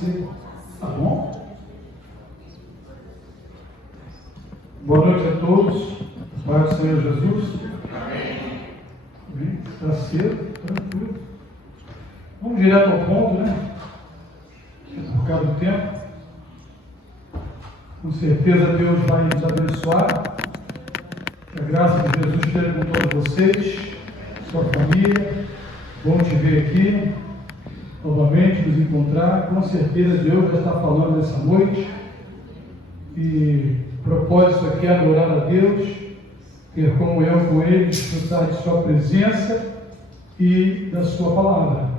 Tá bom? Boa noite a todos. Pai do Senhor Jesus. Amém. Está cedo, tranquilo. Vamos direto ao ponto, né? Por causa do tempo. Com certeza Deus vai nos abençoar. Que a graça de Jesus esteja com todos vocês, sua família. Bom te ver aqui. Novamente nos encontrar. Com certeza Deus já está falando nessa noite. E o propósito aqui é adorar a Deus, ter comunhão com Ele, desfrutar de sua presença e da sua palavra.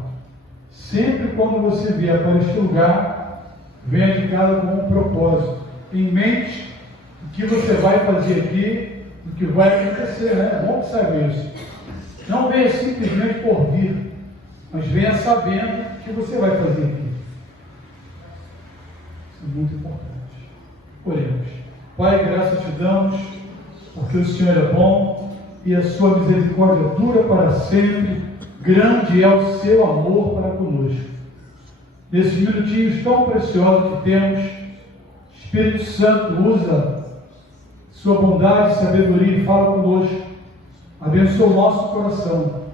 Sempre quando você vier para este lugar, venha de casa com um propósito em mente, o que você vai fazer aqui, o que vai acontecer, né? É bom que saiba isso. Não venha simplesmente por vir, mas venha sabendo o que você vai fazer aqui. Isso é muito importante. Oremos. Pai, graças te damos, porque o Senhor é bom e a sua misericórdia dura para sempre. Grande é o seu amor para conosco. Nesses minutinhos tão preciosos que temos, Espírito Santo usa sua bondade, sabedoria e fala conosco. Abençoa o nosso coração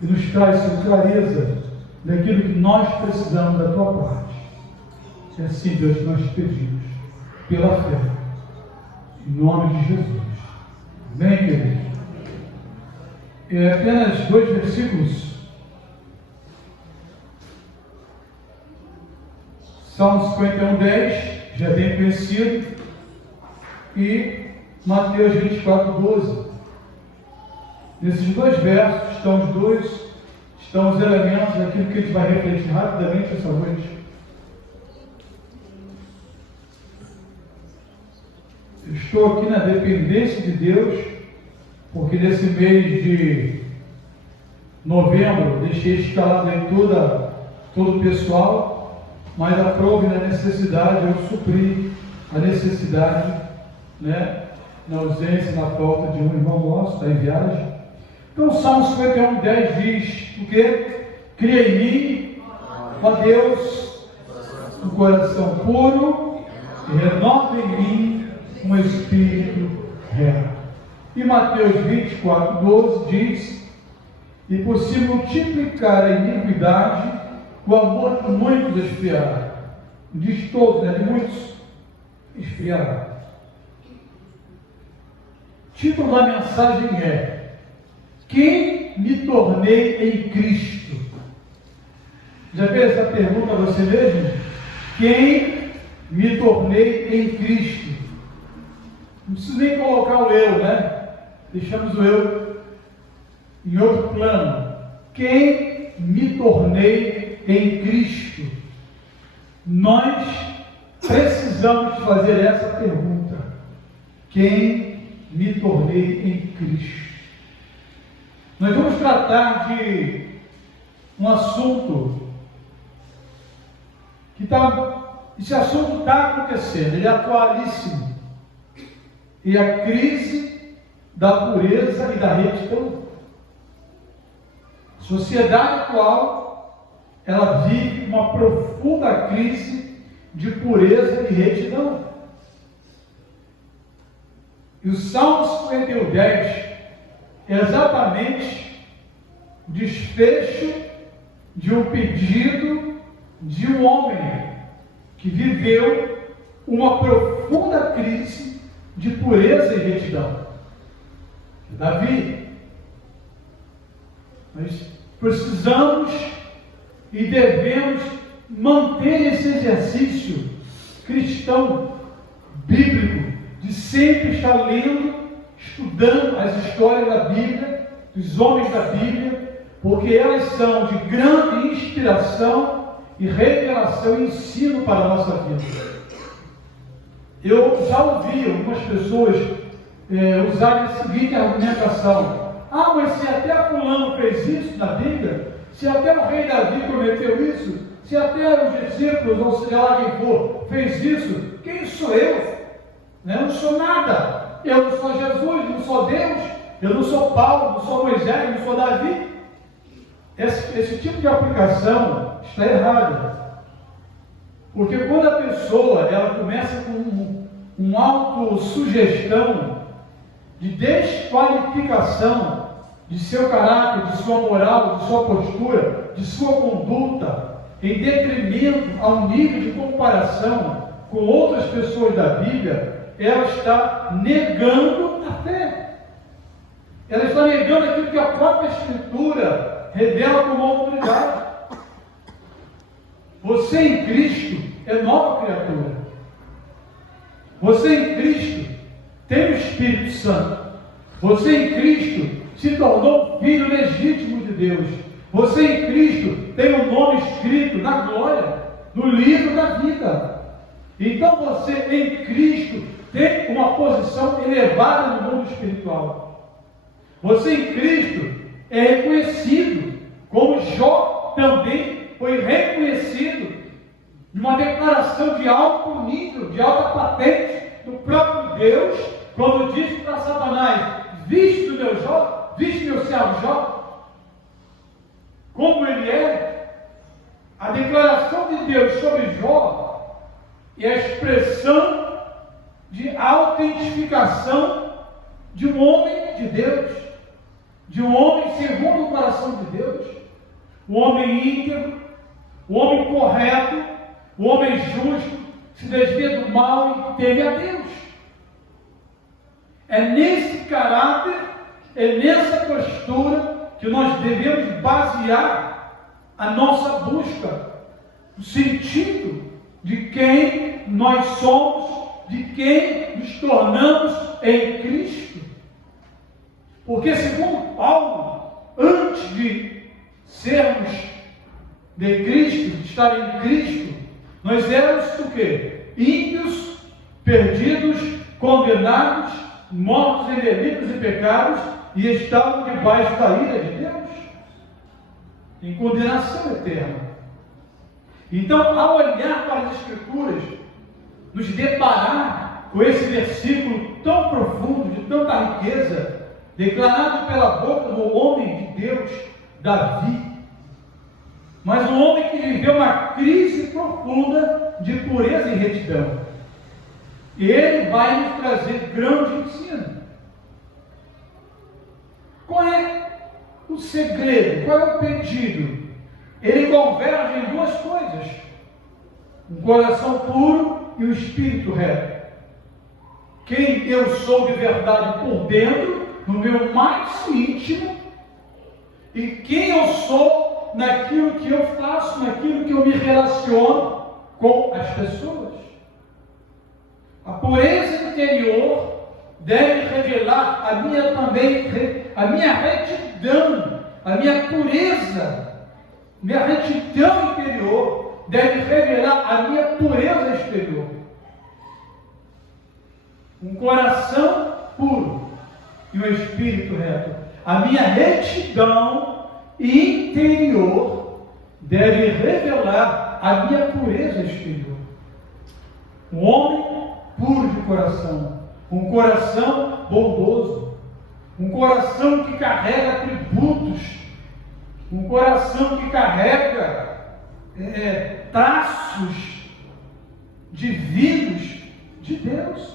e nos traz sua clareza daquilo que nós precisamos da tua parte. É assim, Deus, que nós te pedimos, pela fé, em nome de Jesus. Amém, querido? Apenas 2 versículos. Salmo 51, 10, já é bem conhecido, e Mateus 24, 12. Nesses 2 versos estão os elementos daquilo que a gente vai refletir rapidamente essa noite. Eu estou aqui na dependência de Deus, porque nesse mês de novembro deixei escalado em todo o pessoal, mas aprove na necessidade, eu supri a necessidade, né, na ausência, na falta de um irmão nosso, está em viagem. Então, o Salmo 51, 10 diz o quê? Cria em mim, ó Deus, um coração puro e renova em mim um espírito reto. E Mateus 24, 12 diz: e por se multiplicar a iniquidade, o amor de muitos esfriará. Diz todos, né? De muitos esfriará. Título da mensagem é: quem me tornei em Cristo? Já fez essa pergunta a você mesmo? Quem me tornei em Cristo? Não preciso nem colocar o eu, né? Deixamos o eu em outro plano. Quem me tornei em Cristo? Nós precisamos fazer essa pergunta. Quem me tornei em Cristo? Nós vamos tratar de um assunto que esse assunto está acontecendo, ele é atualíssimo. E a crise da pureza e da retidão. A sociedade atual, ela vive uma profunda crise de pureza e retidão. E o Salmo 51, 10 é exatamente o desfecho de um pedido de um homem que viveu uma profunda crise de pureza e retidão. Davi. Nós precisamos e devemos manter esse exercício cristão, bíblico, de sempre estar lendo, estudando as histórias da Bíblia, dos homens da Bíblia, porque elas são de grande inspiração e revelação e ensino para a nossa vida. Eu já ouvi algumas pessoas usarem a seguinte argumentação: ah, mas se até fulano fez isso na Bíblia, se até o rei Davi prometeu isso, se até os discípulos, ou seja lá quem for, fez isso, quem sou eu? Eu não sou nada, eu não sou Jesus, não sou Deus, eu não sou Paulo, não sou Moisés, não sou Davi. Esse tipo de aplicação está errada. Porque quando a pessoa ela começa com uma autossugestão de desqualificação de seu caráter, de sua moral, de sua postura, de sua conduta, em detrimento ao nível de comparação com outras pessoas da Bíblia, ela está negando a fé. Ela está negando aquilo que a própria Escritura revela como autoridade. Você em Cristo é nova criatura. Você em Cristo tem o Espírito Santo. Você em Cristo se tornou filho legítimo de Deus. Você em Cristo tem um nome escrito na glória, no livro da vida. Então você em Cristo tem uma posição elevada no mundo espiritual. Você em Cristo é reconhecido, como Jó também foi reconhecido, numa declaração de alto nível, de alta patente do próprio Deus, quando disse para Satanás: viste o meu Jó? Viste meu servo Jó? Como ele é? A declaração de Deus sobre Jó é a expressão de autentificação de um homem de Deus, de um homem segundo o coração de Deus, um homem íntegro, um homem correto, um homem justo, se desvia do mal e teme a Deus. É nesse caráter, é nessa postura que nós devemos basear a nossa busca, o sentido de quem nós somos, de quem nos tornamos em Cristo. Porque, segundo Paulo, antes de sermos de Cristo, de estar em Cristo, nós éramos o quê? Ímpios, perdidos, condenados, mortos em delitos e pecados, e estavam debaixo da ira de Deus, em condenação eterna. Então, ao olhar para as Escrituras, nos deparar com esse versículo tão profundo, de tanta riqueza, declarado pela boca do homem de Deus, Davi, mas um homem que viveu uma crise profunda de pureza e retidão. E ele vai nos trazer grande ensino. Qual é o segredo? Qual é o pedido? Ele converge em duas coisas: um coração puro e um espírito reto. Quem eu sou de verdade por dentro, no meu mais íntimo, e quem eu sou naquilo que eu faço, naquilo que eu me relaciono com as pessoas. A pureza interior deve revelar a minha retidão, a minha pureza, minha retidão interior deve revelar a minha pureza exterior. Um coração puro e um espírito reto. A minha retidão interior deve revelar a minha pureza exterior. Um homem puro de coração, um coração bondoso, um coração que carrega atributos, um coração que carrega traços divinos de Deus,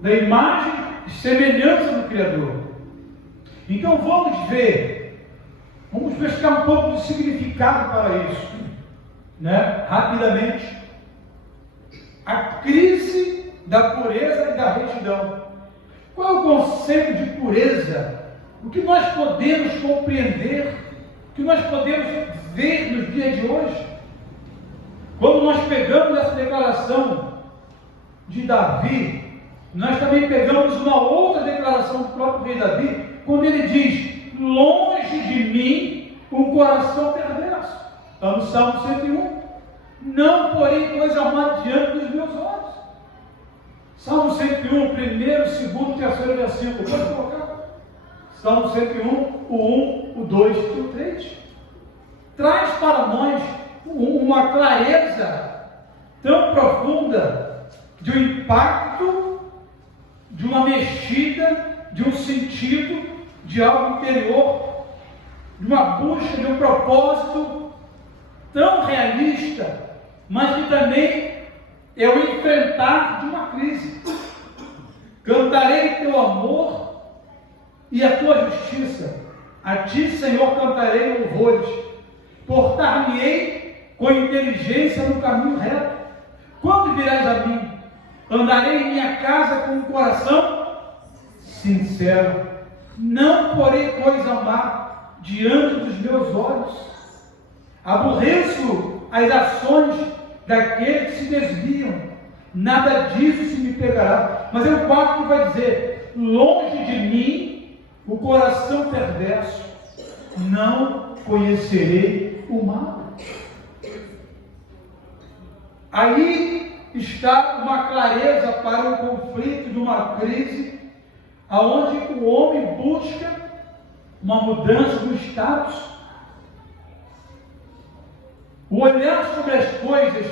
da imagem e semelhança do Criador. Então vamos pescar um pouco de significado para isso, rapidamente. A crise da pureza e da retidão. Qual é o conceito de pureza? O que nós podemos compreender, o que nós podemos ver nos dias de hoje? Quando nós pegamos essa declaração de Davi, nós também pegamos uma outra declaração do próprio rei Davi, quando ele diz: longe de mim um coração perverso. Está no Salmo 101. Não porém coisa má diante dos meus olhos. Salmo 101, primeiro, segundo, terceiro versículo. Pode colocar? Salmo 101, o 1, o 2 e o 3. Traz para nós uma clareza tão profunda de um impacto, de uma mexida, de um sentido, de algo interior, de uma busca, de um propósito tão realista, mas que também é o enfrentar de uma crise. Cantarei teu amor e a tua justiça. A ti, Senhor, cantarei louvores. Portar-me-ei com inteligência no caminho reto. Quando virás a mim? Andarei em minha casa com um coração sincero. Não porei coisa má diante dos meus olhos. Aborreço as ações daqueles que se desviam. Nada disso se me pegará. Mas é o quarto que vai dizer: longe de mim o coração perverso, não conhecerei o mal. Aí está uma clareza para um conflito, de uma crise, aonde o homem busca uma mudança do status. O olhar sobre as coisas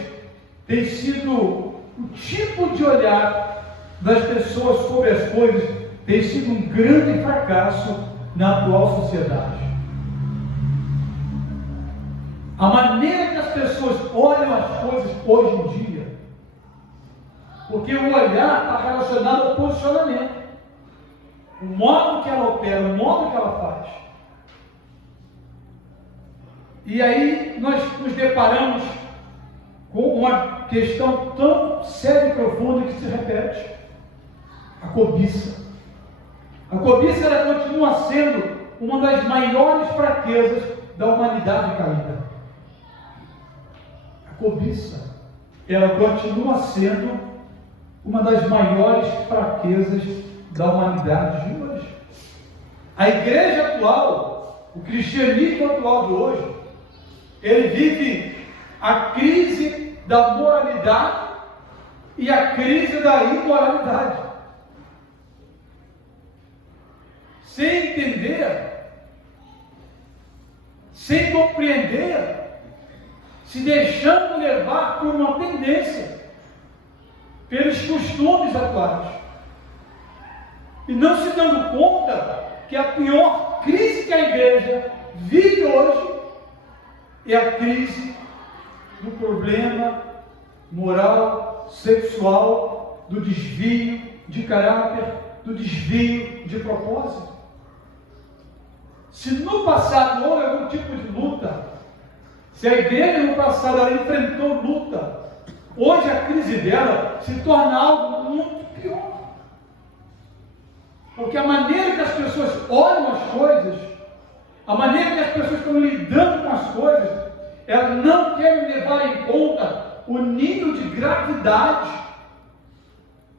tem sido o tipo de olhar das pessoas sobre as coisas, tem sido um grande fracasso na atual sociedade. A maneira que as pessoas olham as coisas hoje em dia, porque o olhar está relacionado ao posicionamento, o modo que ela opera, o modo que ela faz. E aí nós nos deparamos com uma questão tão séria e profunda que se repete: a cobiça. A cobiça, ela continua sendo uma das maiores fraquezas da humanidade caída. A cobiça, ela continua sendo uma das maiores fraquezas da humanidade de hoje. A igreja atual, o cristianismo atual de hoje, ele vive a crise da moralidade e a crise da imoralidade. Sem entender, sem compreender, se deixando levar por uma tendência, pelos costumes atuais, e não se dando conta que a pior crise que a igreja vive hoje é a crise do problema moral, sexual, do desvio de caráter, do desvio de propósito. Se no passado houve algum tipo de luta, se a igreja no passado ela enfrentou luta, hoje a crise dela se torna algo muito pior. Porque a maneira que as pessoas olham as coisas, a maneira que as pessoas estão lidando com as coisas, elas não querem levar em conta o nível de gravidade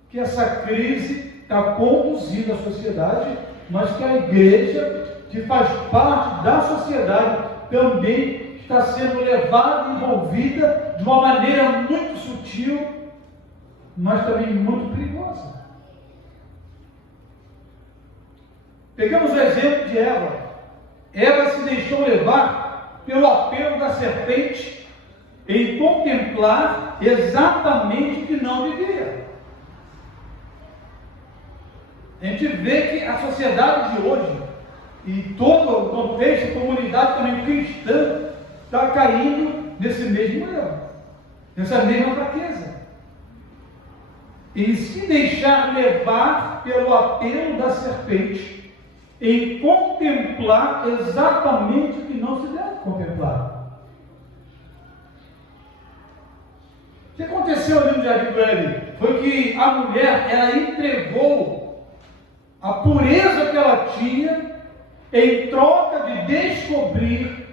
que essa crise está conduzindo à sociedade, mas que a igreja, que faz parte da sociedade, também está sendo levada, envolvida de uma maneira muito sutil, mas também muito perigosa. Pegamos o exemplo de Eva. Eva se deixou levar pelo apelo da serpente em contemplar exatamente o que não devia. A gente vê que a sociedade de hoje, e todo o contexto, a comunidade também cristã, está caindo nesse mesmo erro, nessa mesma fraqueza. E se deixar levar pelo apelo da serpente, em contemplar exatamente o que não se deve contemplar. O que aconteceu ali no Jardim do Éden foi que a mulher, ela entregou a pureza que ela tinha em troca de descobrir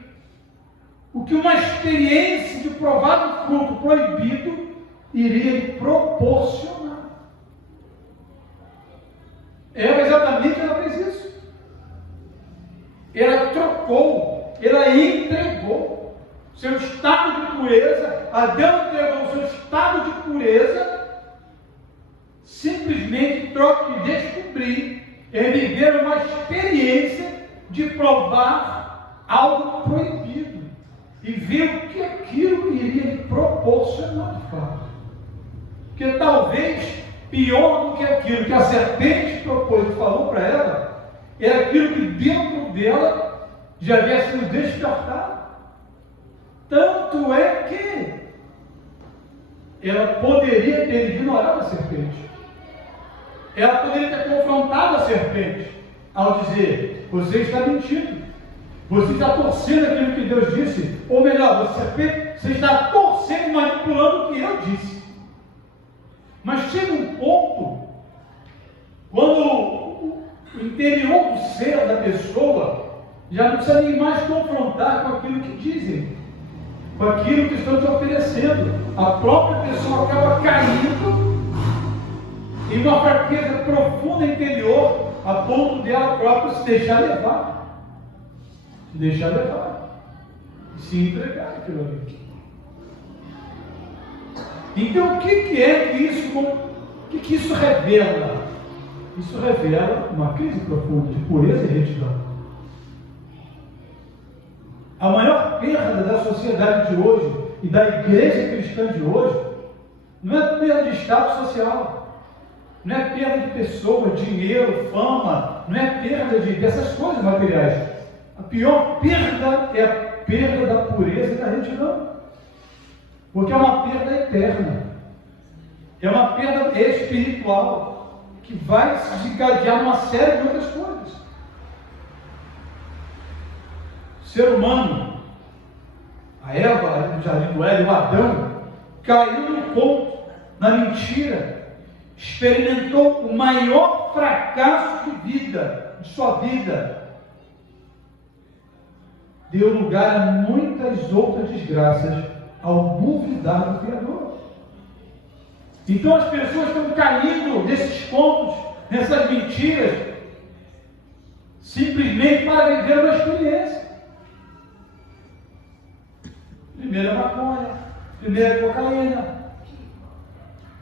o que uma experiência de provar um fruto proibido iria lhe proporcionar. Ela exatamente ela fez isso. Ela trocou, ela entregou seu estado de pureza, Adão entregou o seu estado de pureza, simplesmente em troca de descobrir, viver uma experiência de provar algo proibido e ver o que aquilo iria lhe proporcionar de fato. Porque talvez pior do que aquilo que a serpente propôs e falou para ela, era aquilo que dentro dela já havia sido despertado. Tanto é que ela poderia ter ignorado a serpente. Ela poderia ter confrontado a serpente ao dizer: você está mentindo, você está torcendo aquilo que Deus disse, ou melhor, você está torcendo, manipulando o que eu disse. Mas chega um ponto, quando o interior do ser da pessoa já não precisa nem mais confrontar com aquilo que dizem, com aquilo que estão te oferecendo. A própria pessoa acaba caindo em uma fraqueza profunda interior, a ponto dela própria se deixar levar, se entregar aquilo ali. Então, o que é que isso revela? Isso revela uma crise profunda de pureza e retidão. A maior perda da sociedade de hoje e da igreja cristã de hoje não é perda de status social, não é perda de pessoa, dinheiro, fama, não é perda dessas coisas materiais. A pior perda é a perda da pureza e da retidão, porque é uma perda eterna, é uma perda espiritual que vai se desencadear uma série de outras coisas. O ser humano, a Eva no jardim do Éden, o Adão, caiu no conto, na mentira, experimentou o maior fracasso de vida, de sua vida. Deu lugar a muitas outras desgraças ao duvidar do Criador. Então as pessoas estão caindo nesses contos, nessas mentiras, simplesmente para viver uma experiência. Primeira maconha, primeira cocaína,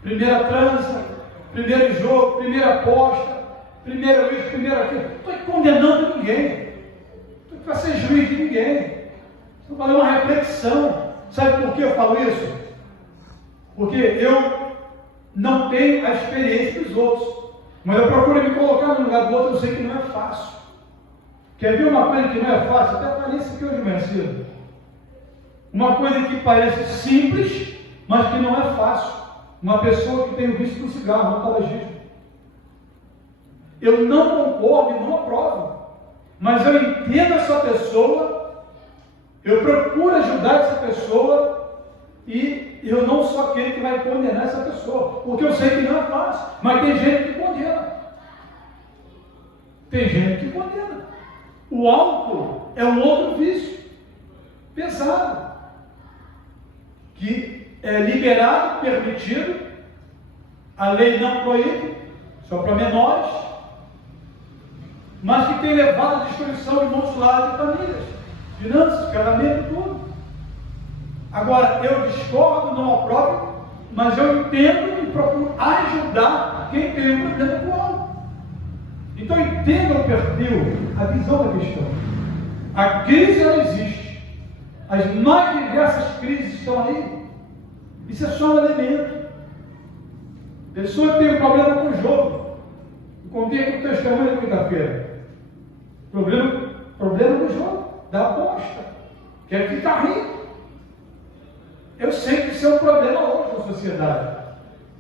primeira trança, primeiro jogo, primeira aposta, primeiro isso, primeiro aquilo. Não estou condenando ninguém, não estou para ser juiz de ninguém, estou fazendo uma reflexão. Sabe por que eu falo isso? Porque eu não tenho a experiência dos outros, mas eu procuro me colocar no lugar do outro. Eu sei que não é fácil. Quer ver uma coisa que não é fácil? Até aparece aqui hoje de manhã cedo. Uma coisa que parece simples, mas que não é fácil. Uma pessoa que tem o vício do cigarro, no tabagismo. Eu não concordo e não aprovo, mas eu entendo essa pessoa, eu procuro ajudar essa pessoa, e eu não sou aquele que vai condenar essa pessoa, porque eu sei que não é fácil, mas tem gente que condena. Tem gente que condena. O álcool é um outro vício pesado, que é liberado, permitido, a lei não proíbe, só para menores, mas que tem levado à destruição de muitos lares de famílias, finanças, casamento e tudo. Agora, eu discordo, não aprovo, mas eu entendo e procuro ajudar quem tem um problema com o álcool. Então, entenda o perfil, a visão da questão. A crise, ela existe. As mais diversas crises estão aí. Isso é só um elemento. Pessoa que tem um problema com o jogo. Eu contei aqui o testemunho na quinta-feira. Problema com o jogo, da aposta. Quer ficar rico. Eu sei que isso é um problema hoje na sociedade.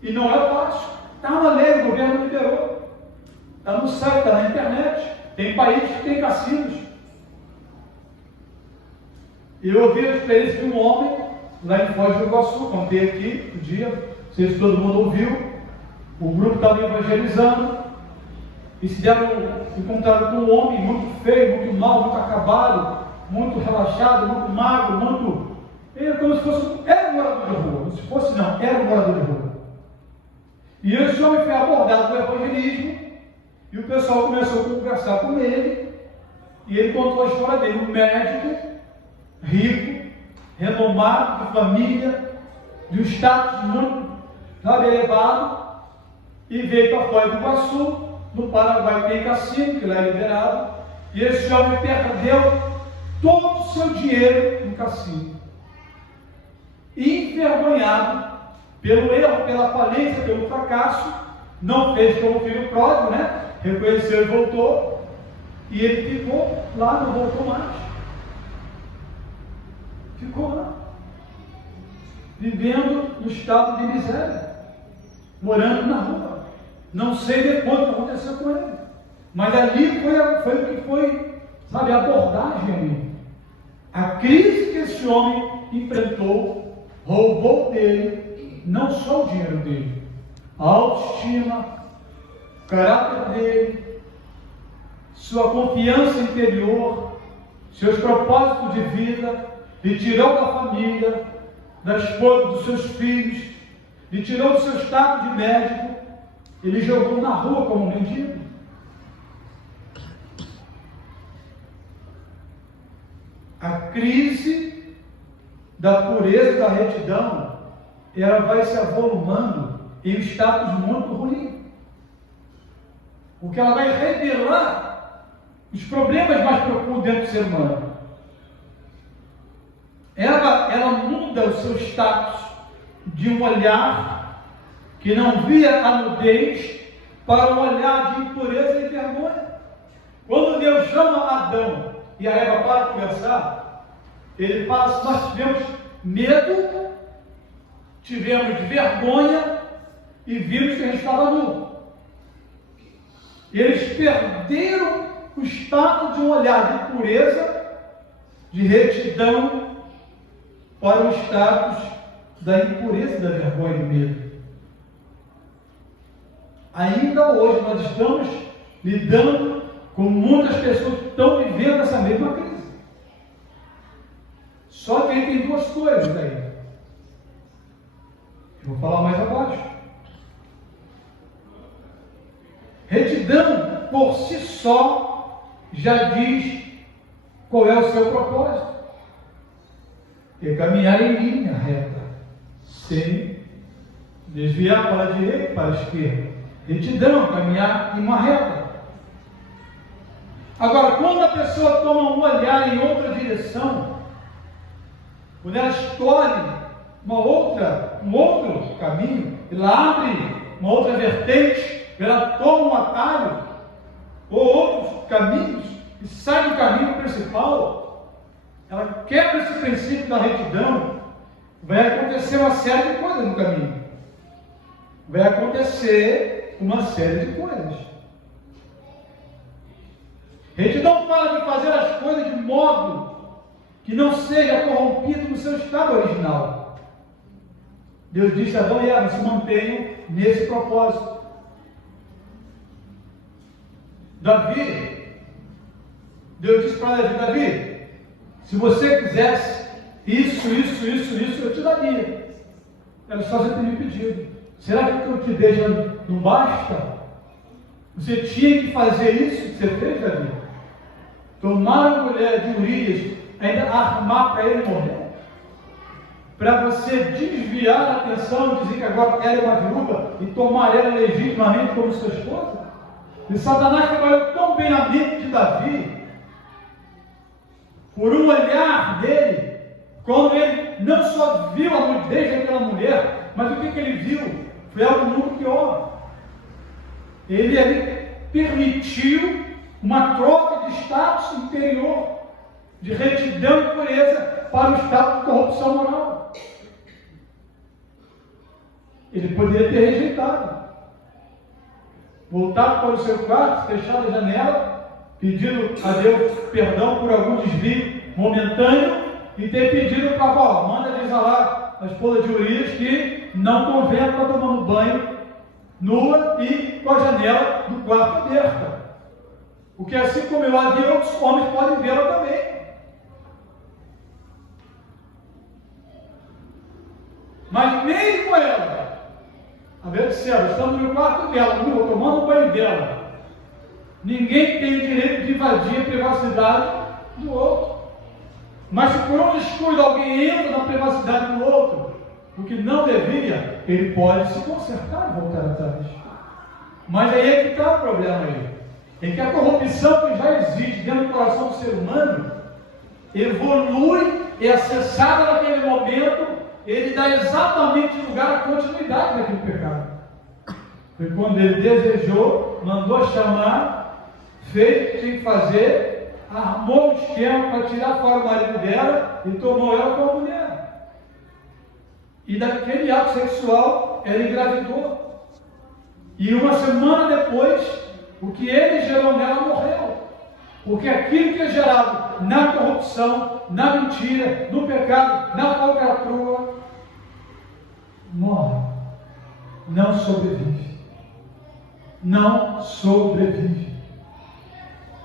E não é fácil. Está na lei, o governo liberou. Está no site, está na internet. Tem países que tem cassinos. E eu ouvi a experiência de um homem lá em Foz do Iguaçu. Contei aqui um dia, não sei se todo mundo ouviu. O grupo estava evangelizando e se encontraram com um homem muito feio, muito mal, muito acabado, muito relaxado, muito magro, muito. Ele como se fosse. Era um morador de rua. Não se fosse, não, era um morador de rua. E esse homem foi abordado no evangelismo e o pessoal começou a conversar com ele. E ele contou a história dele, um médico rico, renomado, de família, de um status muito elevado, e veio para Foz do Iguaçu. No Paraguai tem cassino, que lá é liberado, e esse homem perdeu todo o seu dinheiro no cassino, envergonhado pelo erro, pela falência, pelo fracasso. Não fez como o filho pródigo, né? Reconheceu e voltou, e ele ficou lá, não voltou mais. Ficou lá. vivendo no estado de miséria, morando na rua. Não sei depois o que aconteceu com ele, mas ali foi o que foi, sabe, a abordagem ali. A crise que esse homem enfrentou roubou dele não só o dinheiro dele, a autoestima, o caráter dele, sua confiança interior, seus propósitos de vida, lhe tirou da família, da esposa, dos seus filhos, lhe tirou do seu estado de médico, ele jogou na rua como um mendigo. A crise da pureza e da retidão, ela vai se avolumando em um status muito ruim, porque ela vai revelar os problemas mais profundos dentro do ser humano. Ela muda o seu status de um olhar que não via a nudez para um olhar de impureza e vergonha. Quando Deus chama Adão e a Eva para conversar, ele fala assim: nós tivemos medo, tivemos vergonha e vimos que a gente estava nu. Eles perderam o status de um olhar de pureza, de retidão, para o status da impureza, da vergonha e do medo. Ainda hoje nós estamos lidando com muitas pessoas que estão vivendo essa mesma crise. Só que aí tem duas coisas aí. Eu vou falar mais abaixo. Retidão por si só já diz qual é o seu propósito. É caminhar em linha reta, sem desviar para a direita, para a esquerda. Retidão, caminhar em uma reta. Agora, quando a pessoa toma um olhar em outra direção, quando ela escolhe um outro caminho, ela abre uma outra vertente, ela toma um atalho, ou outros caminhos, e sai do caminho principal, ela quebra esse princípio da retidão, vai acontecer uma série de coisas no caminho. Vai acontecer uma série de coisas. Retidão fala de fazer as coisas de modo que não seja corrompido no seu estado original. Deus disse a Adão e Eva: se mantenham nesse propósito. Davi, Deus disse para Davi: se você quisesse isso, eu te daria. Era só você ter me pedido. Será que o que eu te dei já não basta? Você tinha que fazer isso que você fez, Davi? Tomar a mulher de Urias, ainda armar para ele morrer? Para você desviar a atenção e dizer que agora ela é uma viúva e tomar ela legitimamente como sua esposa? E Satanás trabalhou tão bem na mente de Davi, por um olhar dele, quando ele não só viu a nudez daquela mulher, mas o que ele viu? Foi algo muito pior. Ele ali permitiu uma troca de status interior, de retidão e pureza, para o status de corrupção moral. Ele poderia ter rejeitado, voltado para o seu quarto, fechado a janela, pedido a Deus perdão por algum desvio momentâneo e ter pedido para a manda desalar a esposa de Urias que não convém estar tomando banho nua e com a janela do quarto aberta. Porque assim como eu a vi, outros homens podem vê-la também. Mas mesmo ela, a ver do céu, estamos no quarto dela, nua, tomando banho dela, ninguém tem o direito de invadir a privacidade do outro. Mas se por um descuido alguém entra na privacidade do outro, o que não devia, ele pode se consertar e voltar atrás. Mas aí é que está o problema aí. É que a corrupção que já existe dentro do coração do ser humano evolui e é acessada naquele momento, ele dá exatamente lugar à continuidade daquele pecado. Foi quando ele desejou, mandou chamar, fez o que tinha que fazer, armou um esquema para tirar fora o marido dela e tomou ela como mulher. E daquele ato sexual, ela engravidou. E uma semana depois, o que ele gerou nela morreu. Porque aquilo que é gerado na corrupção, na mentira, no pecado, na falcatrua, morre. Não sobrevive. Não sobrevive.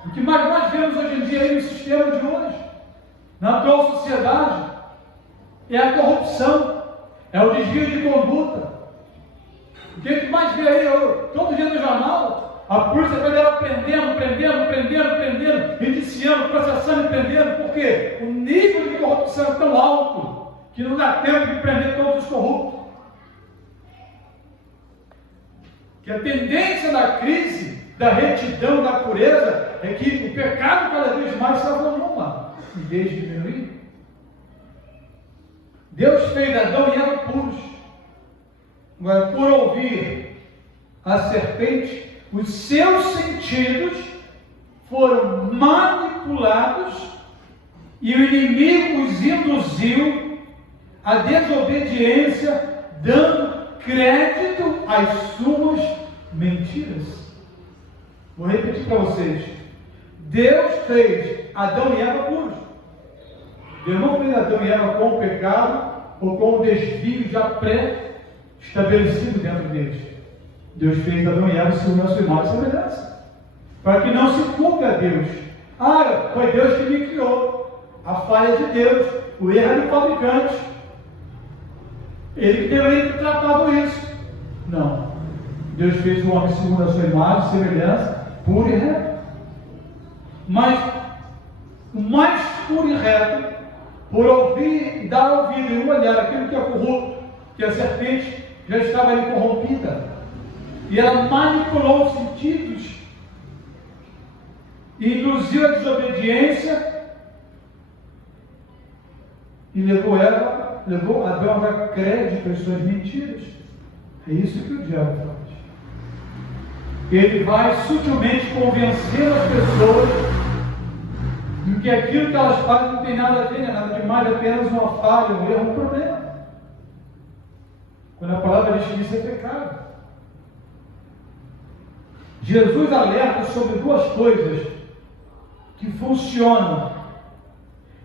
O que mais nós vemos hoje em dia aí no sistema de hoje, na atual sociedade, é a corrupção, é o desvio de conduta. O que mais vê aí, todo dia no jornal, a Polícia Federal prendendo, indiciando, processando e prendendo, porque o nível de corrupção é tão alto que não dá tempo de prender todos os corruptos. Que a tendência da crise, da retidão, da pureza, é que o pecado cada vez mais se avoluma, em vez de diminuir. Deus fez Adão e Eva puros. Agora, por ouvir a serpente, os seus sentidos foram manipulados e o inimigo os induziu à desobediência, dando crédito às suas mentiras. Vou repetir para vocês. Deus fez Adão e Eva puros. Deus não fez Adão e Eva com o pecado ou com o desvio já pré-estabelecido dentro deles. Deus fez Adão e Eva segundo a sua imagem e semelhança, para que não se culpe a Deus. Ah, foi Deus que me criou. A falha de Deus, o erro do fabricante. Ele que deveria ter tratado isso. Não. Deus fez o homem segundo a sua imagem e semelhança, puro e reto. Mas o mais puro e reto, por ouvir, dar ouvido e olhar aquilo que é corrupto, que a serpente já estava ali corrompida, e ela manipulou os sentidos, e induziu a desobediência, e levou Adão a dar crédito às suas mentiras. É isso que o diabo faz. Ele vai sutilmente convencer as pessoas de que aquilo que elas fazem não tem nada a ver, não é nada demais, é apenas uma falha, um erro, um problema. Quando a palavra diz que isso é pecado. Jesus alerta sobre duas coisas que funcionam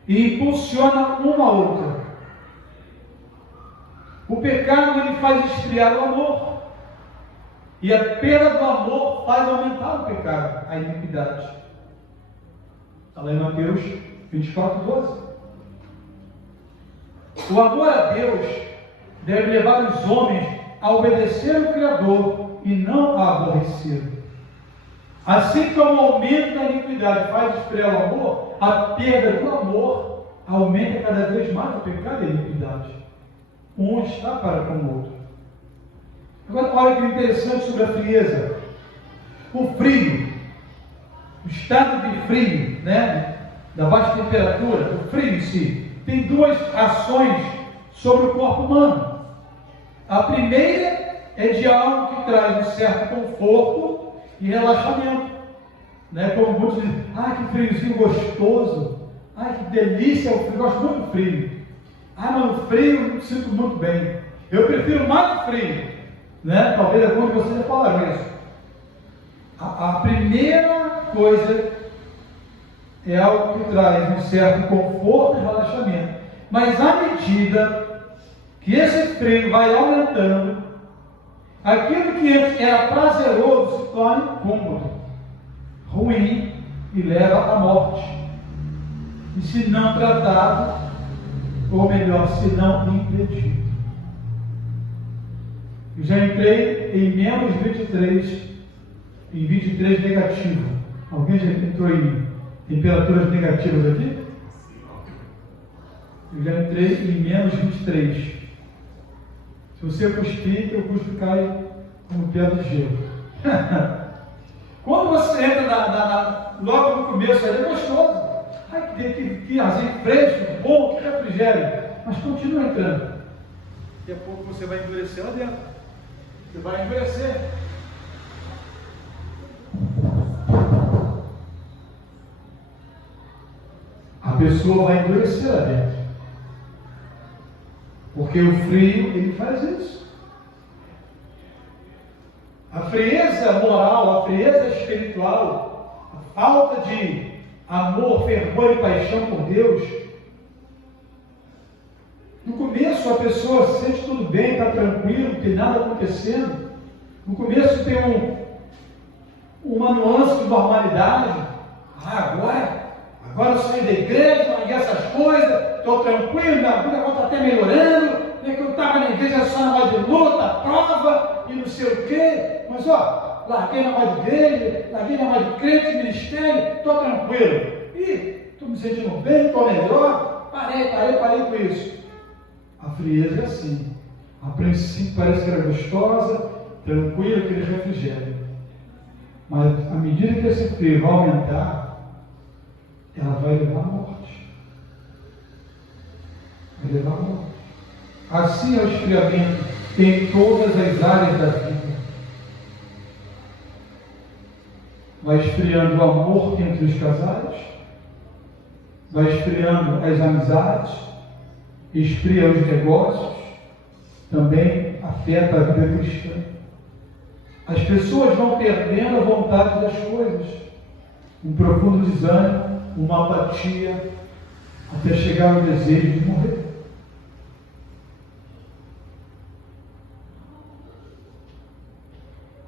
e impulsionam uma a outra. O pecado, ele faz esfriar o amor, e a perda do amor faz aumentar o pecado, a iniquidade. Está lá em Mateus 24:12. O amor a Deus deve levar os homens a obedecer o Criador e não a aborrecê-lo. Assim como o aumento da iniquidade faz esfriar o amor, a perda do amor aumenta cada vez mais o pecado e a iniquidade. Um está para com o outro. Agora, olha que interessante sobre a frieza. O frio, o estado de frio, da baixa temperatura, o frio em si, tem duas ações sobre o corpo humano. A primeira é de algo que traz um certo conforto e relaxamento. Como muitos dizem, que friozinho gostoso, que delícia o frio, gosto muito do frio. Mas no frio eu me sinto muito bem. Eu prefiro mais o frio. Talvez alguns de vocês já falaram isso. A primeira coisa é algo que traz um certo conforto e relaxamento. Mas à medida que esse frio vai aumentando, aquilo que antes era prazeroso se torna incômodo, ruim e leva à morte. E se não tratado, ou melhor, se não impedido. Eu já entrei em menos 23, em 23 negativo. Alguém já entrou em temperaturas negativas aqui? Eu já entrei em menos 23. Se você cuspir, o cuspe cai como pedra de gelo. Quando você entra logo no começo, é gostoso. Que arzinho fresco, bom, que refrigério. Mas continua entrando. Daqui a pouco você vai endurecer lá dentro. Você vai endurecer. A pessoa vai endurecer lá dentro. Porque o frio, ele faz isso. A frieza moral, a frieza espiritual, a falta de amor, fervor e paixão por Deus. No começo a pessoa se sente tudo bem, está tranquilo, não tem nada acontecendo. No começo tem uma nuance de normalidade. Agora eu saí da igreja, não essas coisas, estou tranquilo, minha vida está até melhorando, nem que eu estava na igreja só na hora de luta, prova e não sei o quê. Mas larguei na hora de igreja, larguei na hora de crente, ministério, estou tranquilo. E estou me sentindo bem, estou melhor, parei com isso. A frieza é assim. A princípio parece que era gostosa, tranquila, aquele refrigério. Mas à medida que esse frio vai aumentar, ela vai levar à morte. Vai levar à morte. Assim é o esfriamento em todas as áreas da vida. Vai esfriando o amor entre os casais, vai esfriando as amizades, esfria os negócios, também afeta a vida cristã. As pessoas vão perdendo a vontade das coisas, um profundo desânimo, uma apatia, até chegar ao desejo de morrer.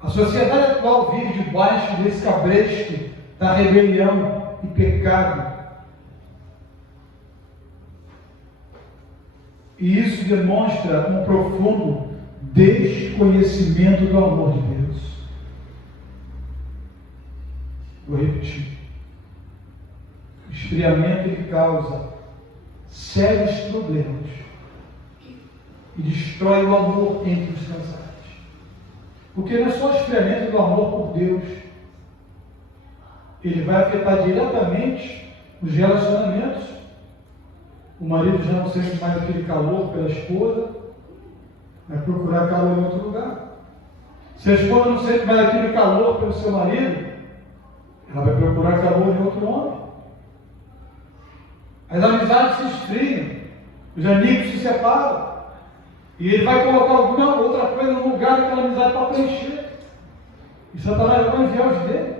A sociedade atual vive debaixo desse cabresto da rebelião e pecado. E isso demonstra um profundo desconhecimento do amor de Deus. Vou repetir. O esfriamento ele causa sérios problemas e destrói o amor entre os casais. Porque não é só o esfriamento do amor por Deus. Ele vai afetar diretamente os relacionamentos. O marido já não sente mais aquele calor pela esposa, vai procurar calor em outro lugar. Se a esposa não sente mais aquele calor pelo seu marido, ela vai procurar calor em outro homem. As amizades se esfriam, os amigos se separam, e ele vai colocar alguma outra coisa no lugar daquela amizade para preencher. E Satanás vai enviar os dele.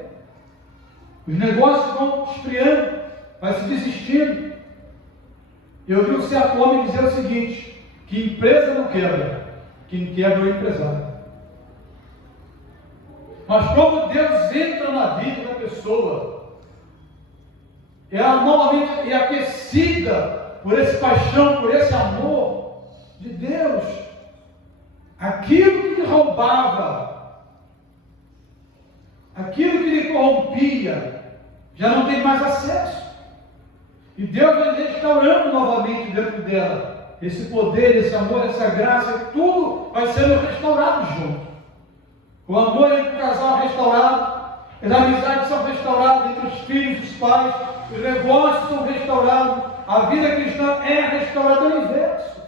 Os negócios vão esfriando, vai se desistindo. Eu vi um certo homem dizer o seguinte: que empresa não quebra, quem quebra é o empresário. Mas quando Deus entra na vida da pessoa, ela novamente é aquecida por essa paixão, por esse amor de Deus. Aquilo que lhe roubava, aquilo que lhe corrompia, já não tem mais acesso. E Deus vai restaurando novamente dentro dela esse poder, esse amor, essa graça, tudo vai sendo restaurado junto. O amor entre o casal restaurado, as amizades são restauradas entre os filhos e os pais, os negócios são restaurados, a vida cristã é restaurada ao inverso.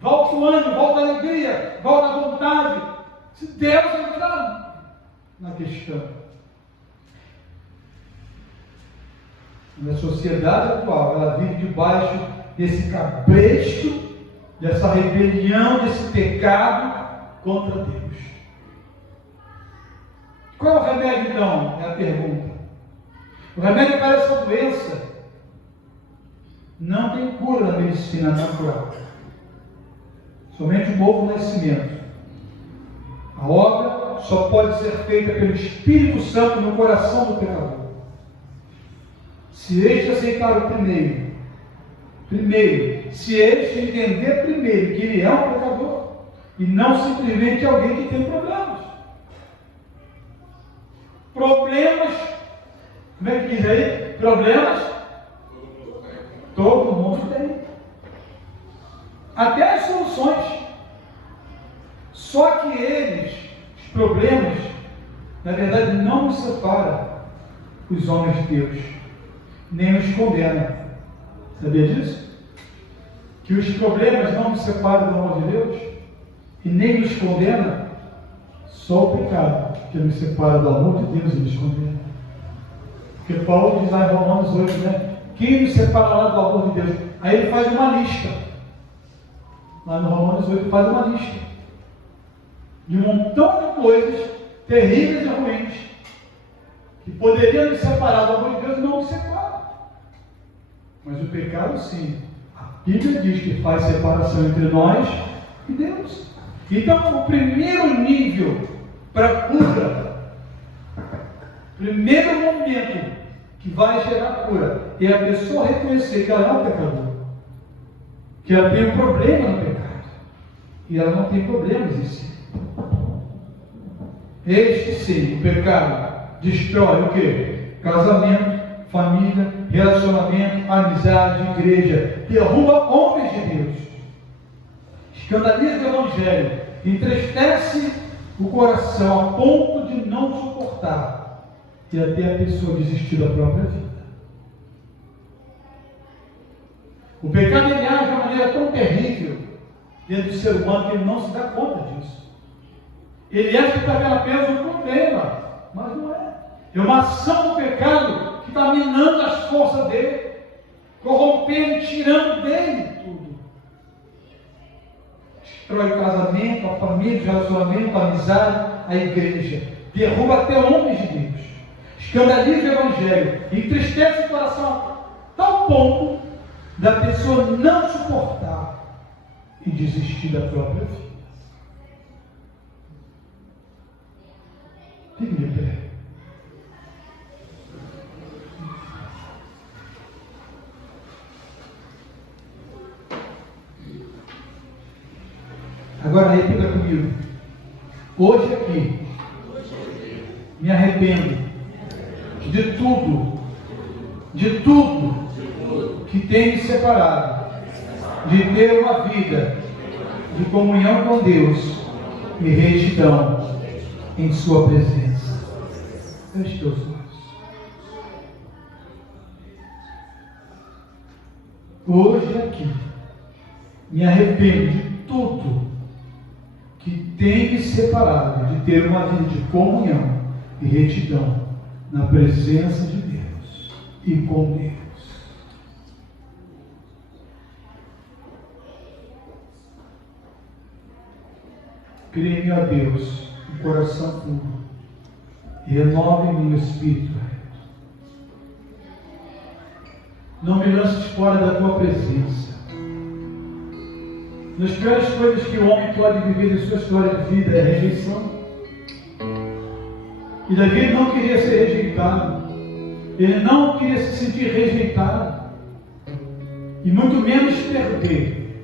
Volta o ânimo, volta a alegria, volta a vontade. Se Deus entrar na questão. Na sociedade atual, ela vive debaixo desse cabresto, dessa rebelião, desse pecado contra Deus. Qual é o remédio então? É a pergunta. O remédio para essa doença não tem cura na medicina natural. Somente o novo nascimento. A obra só pode ser feita pelo Espírito Santo no coração do pecador. Se este aceitar o primeiro, se este entender primeiro que ele é um pecador, e não simplesmente alguém que tem problemas. Problemas, como é que diz aí? Problemas, todo mundo tem. Até as soluções. Só que eles, os problemas, na verdade não nos separam os homens de Deus, nem os condena. Sabia disso? Que os problemas não nos separam do amor de Deus e nem nos condena. Só o pecado que nos separa do amor de Deus e nos condena. Porque Paulo diz lá em Romanos 8, né? Quem nos separará do amor de Deus? Aí ele faz uma lista. lá no Romanos 8, faz uma lista de um montão de coisas terríveis e ruins que poderiam nos separar do amor de Deus e não nos separam. Mas o pecado, sim, a Bíblia diz que faz separação entre nós e Deus. Então, o primeiro nível para cura, primeiro momento que vai gerar cura, é a pessoa reconhecer que ela é um pecador, que ela tem um problema no pecado, e ela não tem problemas em si. Este sim, o pecado destrói o quê? Casamento, família, relacionamento, amizade, igreja, derruba homens de Deus, escandaliza o Evangelho, entristece o coração a ponto de não suportar e até a pessoa desistir da própria vida. O pecado ele age de uma maneira tão terrível dentro do ser humano que ele não se dá conta disso. Ele acha que está vendo apenas um problema, mas não é. É uma ação do pecado que está minando as forças dele, corrompendo, tirando dele tudo. Destrói o casamento, a família, o relacionamento, a amizade, a igreja. Derruba até homens de Deus. Escandaliza o Evangelho. Entristece o coração a tal ponto da pessoa não suportar e desistir da própria vida. Fique de pé. Agora repita comigo. Hoje aqui, me arrependo de tudo que tem me separado de ter uma vida de comunhão com Deus e retidão em sua presença. Feche teus olhos. Hoje aqui, me arrependo de tudo que tem me separado de ter uma vida de comunhão e retidão na presença de Deus e com Deus. Crê-me, ó Deus, um coração puro, e renove em mim o espírito reto. Não me lances fora da tua presença. Uma das piores coisas que o homem pode viver em sua história de vida é a rejeição. E Davi não queria ser rejeitado. Ele não queria se sentir rejeitado. E muito menos perder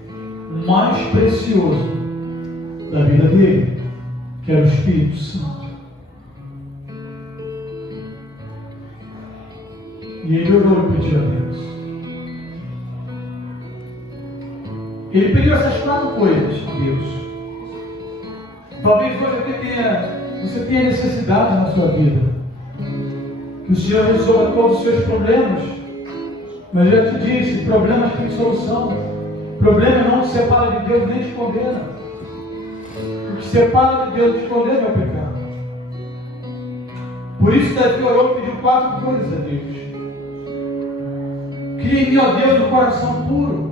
o mais precioso da vida dele, que era o Espírito Santo. E ele orou e pediu a Deus. Ele pediu essas 4 coisas a Deus. Talvez você tenha necessidade na sua vida que o Senhor resolva todos os seus problemas. Mas eu já te disse, problemas têm solução. Problema não te separa de Deus nem te condena. O que separa de Deus e te condena é o pecado. Por isso Davi orou e pediu 4 coisas a Deus. Cria em mim, ó Deus, um coração puro.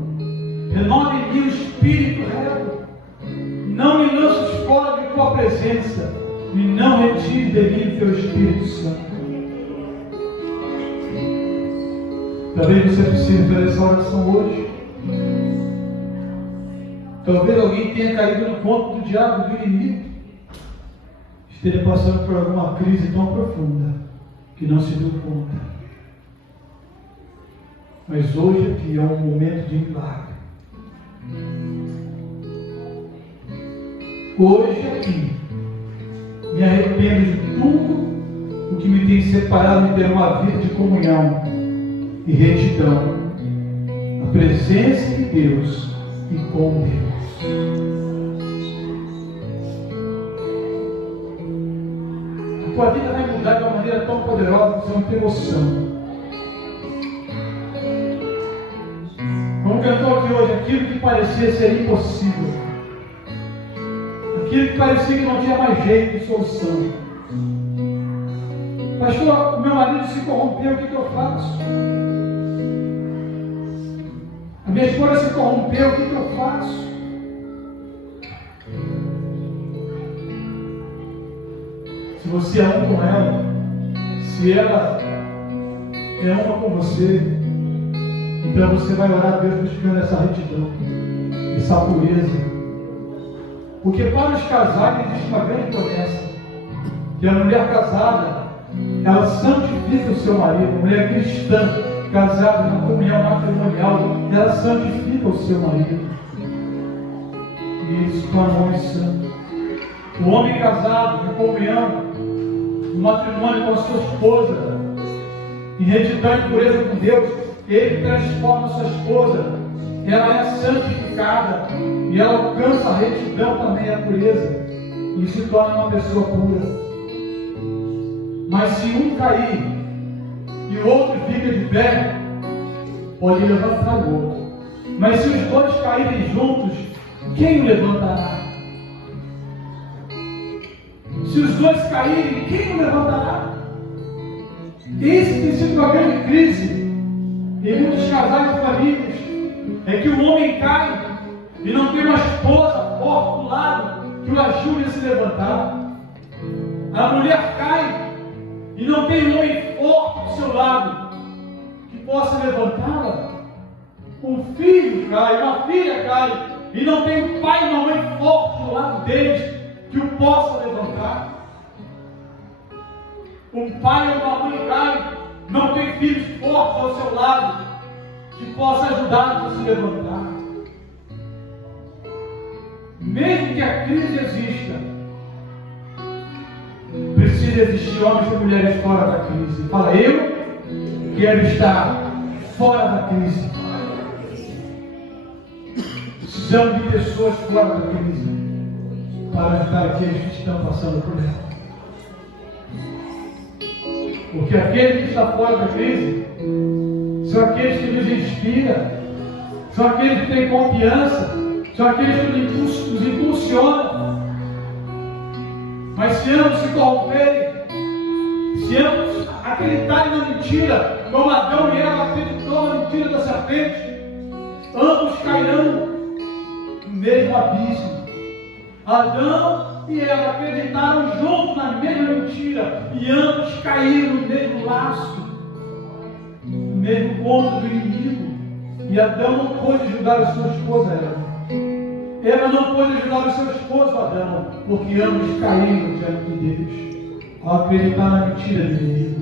Renove em mim o espírito reto. Não me lances fora de tua presença. E não retire de mim teu Espírito Santo. Talvez você precise fazer essa oração hoje. Talvez alguém tenha caído no conto do diabo, do inimigo. Esteja passando por alguma crise tão profunda que não se deu conta. Mas hoje aqui é um momento de milagre. Hoje aqui me arrependo de tudo o que me tem separado de ter uma vida de comunhão e retidão na presença de Deus e com Deus. A tua vida vai mudar de uma maneira tão poderosa que você não tem noção. Como cantou aqui hoje, aquilo que parecia ser impossível, aquilo que parecia que não tinha mais jeito de solução. Pastor, meu marido se corrompeu, o que eu faço? A minha esposa se corrompeu, o que eu faço? Se você é um com ela, se ela é uma com você, então você vai orar a Deus buscando essa retidão, essa pureza. Porque para os casais existe uma grande promessa, que a mulher casada, ela santifica o seu marido. A mulher cristã, casada na comunhão matrimonial, ela santifica o seu marido. E ele se torna um homem santo. O homem casado, em comunhão, no matrimônio com a sua esposa, em retidão e pureza com Deus, ele transforma a sua esposa. Ela é santificada e ela alcança a retidão também, a pureza, e se torna uma pessoa pura. Mas se um cair e o outro fica de pé, pode levantar o outro. Mas se os dois caírem juntos, quem o levantará? Se os dois caírem, quem o levantará? Esse tem sido uma grande crise em muitos casais e famílias. É que o homem cai e não tem uma esposa forte do lado que o ajude a se levantar. A mulher cai e não tem um homem forte do seu lado que possa levantá-la. Um filho cai, uma filha cai e não tem um pai e uma mãe forte do lado deles que o possa levantar. Um pai ou uma mãe cai, não tem filhos fortes ao seu lado que possa ajudar a se levantar. Mesmo que a crise exista, precisa existir homens e mulheres fora da crise. Fala, eu quero estar fora da crise. Precisamos de pessoas fora da crise para ajudar aqueles que estão passando por ela. Porque aquele que está fora da crise são aqueles que nos inspiram, são aqueles que têm confiança, são aqueles que nos impulsionam. Mas se ambos se corromperem, se ambos acreditarem na mentira, como Adão e Eva acreditou na mentira da serpente, ambos cairão no mesmo abismo. Adão e Eva acreditaram juntos na mesma mentira e ambos caíram no mesmo laço, no mesmo ponto do inimigo. E Adão não pôde ajudar a sua esposa Eva. Eva não pôde ajudar o seu esposo Adão, porque ambos caíram diante de Deus ao acreditar na mentira do inimigo.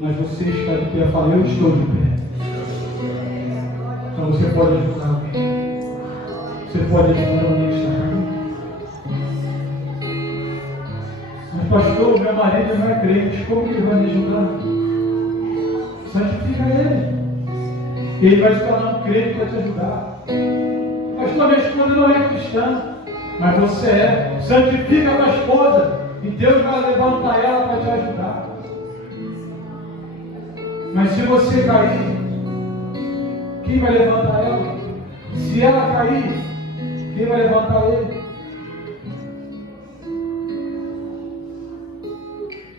Mas você está de pé. Fala, eu estou de pé. Então você pode ajudar alguém. Você pode ajudar alguém a estar aqui. Mas pastor, meu marido não é crente, como que ele vai me ajudar? Santifica ele. Ele vai se tornar um crente para te ajudar. Pastor, minha esposa não é cristã, mas você é. Santifica a tua esposa e Deus vai levantar ela para te ajudar. Mas se você cair, quem vai levantar ela? Se ela cair, quem vai levantar ele?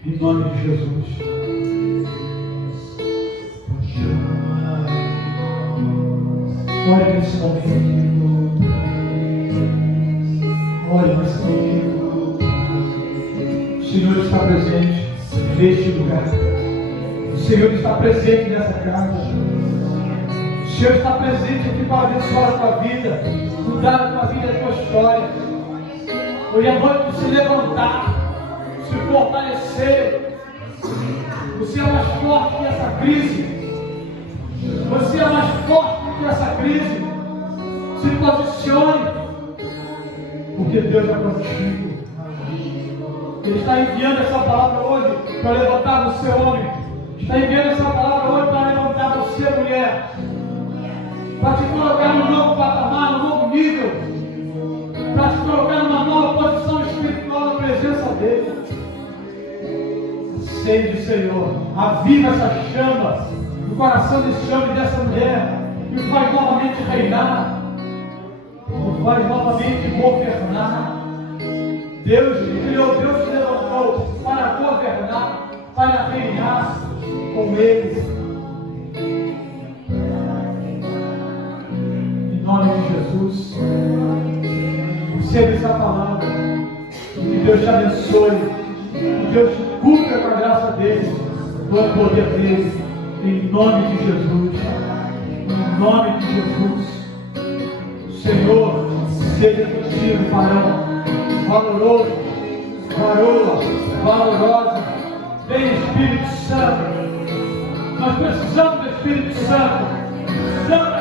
Em nome de Jesus. Olha nesse momento. Olha nesse momento. O Senhor está presente neste lugar. O Senhor está presente nessa casa. O Senhor está presente aqui para abençoar a tua vida, mudar a tua vida, a tua história. Hoje é noite de se levantar, se fortalecer. Você é mais forte que essa crise. Você é mais forte que essa crise. Se posicione, porque Deus é contigo. Ele está enviando essa palavra hoje para levantar você, homem. Está enviando essa palavra hoje para levantar você, mulher. Para te colocar num novo patamar, num novo nível. Para te colocar numa nova posição espiritual na presença dele. Acende, Senhor. Aviva essa chama no coração desse homem e dessa mulher. E o faz novamente reinar. O faz novamente governar. Deus te criou, Deus te levantou para governar, para reinar com Ele. Em nome de Jesus, receba essa palavra. Que Deus te abençoe. Que Deus te cubra com a graça dele, com o poder dele, em nome de Jesus. Em nome de Jesus. Senhor, seja contigo, varão valoroso, varoa, valorosa. Vem, Espírito Santo. Nós precisamos do Espírito Santo.